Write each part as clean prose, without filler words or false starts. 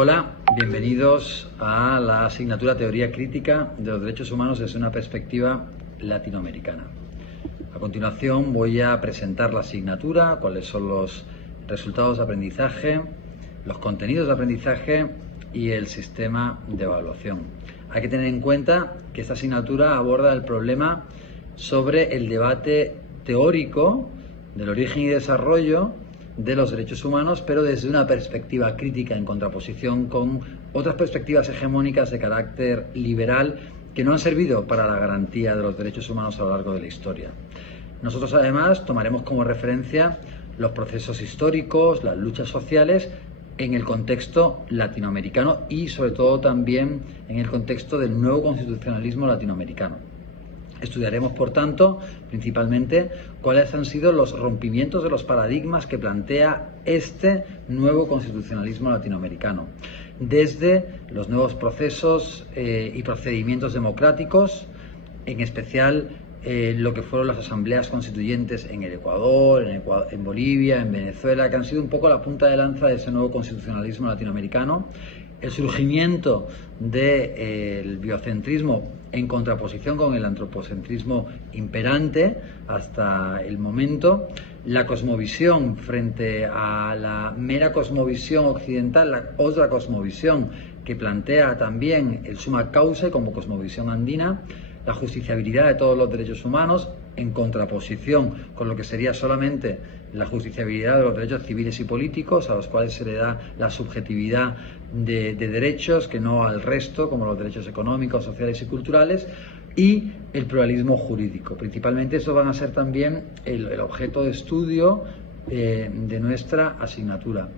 Hola, bienvenidos a la asignatura Teoría Crítica de los Derechos Humanos desde una perspectiva latinoamericana. A continuación voy a presentar la asignatura, cuáles son los resultados de aprendizaje, los contenidos de aprendizaje y el sistema de evaluación. Hay que tener en cuenta que esta asignatura aborda el problema sobre el debate teórico del origen y desarrollo de los derechos humanos, pero desde una perspectiva crítica en contraposición con otras perspectivas hegemónicas de carácter liberal que no han servido para la garantía de los derechos humanos a lo largo de la historia. Nosotros además tomaremos como referencia los procesos históricos, las luchas sociales en el contexto latinoamericano y sobre todo también en el contexto del nuevo constitucionalismo latinoamericano. Estudiaremos, por tanto, principalmente cuáles han sido los rompimientos de los paradigmas que plantea este nuevo constitucionalismo latinoamericano, desde los nuevos procesos y procedimientos democráticos, en especial lo que fueron las asambleas constituyentes en el Ecuador, en Bolivia, en Venezuela, que han sido un poco la punta de lanza de ese nuevo constitucionalismo latinoamericano, el surgimiento del biocentrismo en contraposición con el antropocentrismo imperante hasta el momento, la cosmovisión frente a la mera cosmovisión occidental, la otra cosmovisión que plantea también el summa causa como cosmovisión andina, la justiciabilidad de todos los derechos humanos en contraposición con lo que sería solamente la justiciabilidad de los derechos civiles y políticos, a los cuales se le da la subjetividad de derechos que no al resto, como los derechos económicos, sociales y culturales, y el pluralismo jurídico. Principalmente eso van a ser también el objeto de estudio de nuestra asignatura.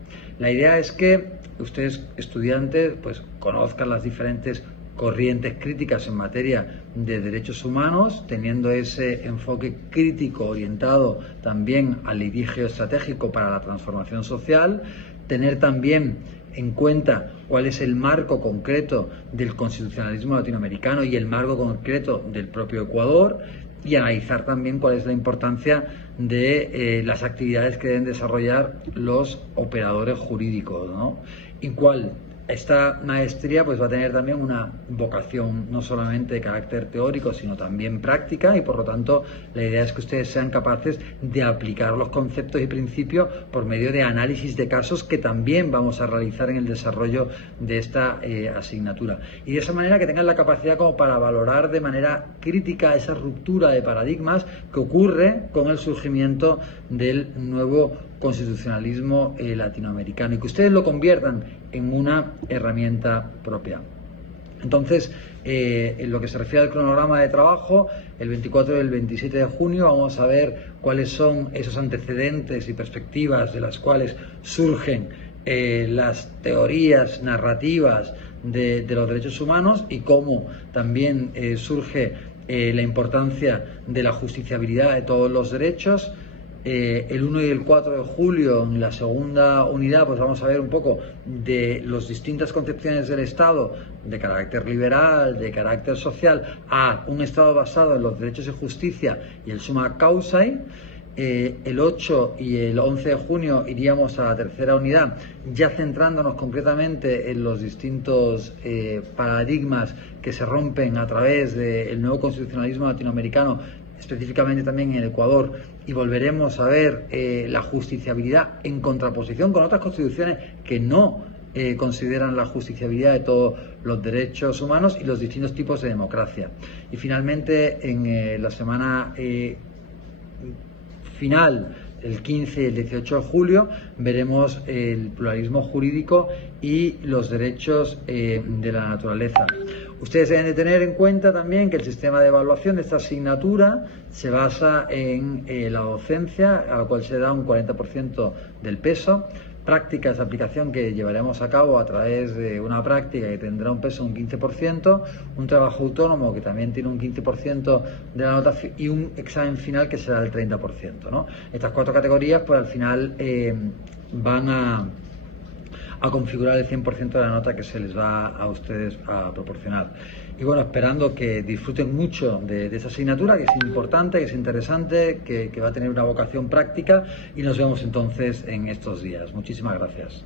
La idea es que ustedes, estudiantes, pues conozcan las diferentes corrientes críticas en materia de derechos humanos, teniendo ese enfoque crítico orientado también al litigio estratégico para la transformación social, tener también en cuenta cuál es el marco concreto del constitucionalismo latinoamericano y el marco concreto del propio Ecuador, y analizar también cuál es la importancia de las actividades que deben desarrollar los operadores jurídicos, ¿no? Y cuál esta maestría pues va a tener también una vocación no solamente de carácter teórico, sino también práctica, y por lo tanto la idea es que ustedes sean capaces de aplicar los conceptos y principios por medio de análisis de casos que también vamos a realizar en el desarrollo de esta asignatura. Y de esa manera que tengan la capacidad como para valorar de manera crítica esa ruptura de paradigmas que ocurre con el surgimiento del nuevo constitucionalismo latinoamericano, y que ustedes lo conviertan en una herramienta propia. Entonces, en lo que se refiere al cronograma de trabajo, el 24 y el 27 de junio vamos a ver cuáles son esos antecedentes y perspectivas de las cuales surgen las teorías narrativas de los derechos humanos, y cómo también surge la importancia de la justiciabilidad de todos los derechos. El 1 y el 4 de julio, en la segunda unidad, pues vamos a ver un poco de las distintas concepciones del Estado de carácter liberal, de carácter social, a un Estado basado en los derechos de justicia y el summa causae. El 8 y el 11 de junio iríamos a la tercera unidad, ya centrándonos concretamente en los distintos paradigmas que se rompen a través del nuevo constitucionalismo latinoamericano, específicamente también en Ecuador, y volveremos a ver la justiciabilidad en contraposición con otras constituciones que no consideran la justiciabilidad de todos los derechos humanos y los distintos tipos de democracia. Y finalmente, en la semana final, el 15 y el 18 de julio, veremos el pluralismo jurídico y los derechos de la naturaleza. Ustedes deben de tener en cuenta también que el sistema de evaluación de esta asignatura se basa en la docencia, a la cual se da un 40% del peso, prácticas de aplicación que llevaremos a cabo a través de una práctica que tendrá un peso de un 15%, un trabajo autónomo que también tiene un 15% de la nota y un examen final que será del 30%, ¿no? Estas cuatro categorías pues al final van a configurar el 100% de la nota que se les va a ustedes a proporcionar. Y bueno, esperando que disfruten mucho de esa asignatura, que es importante, que es interesante, que va a tener una vocación práctica, y nos vemos entonces en estos días. Muchísimas gracias.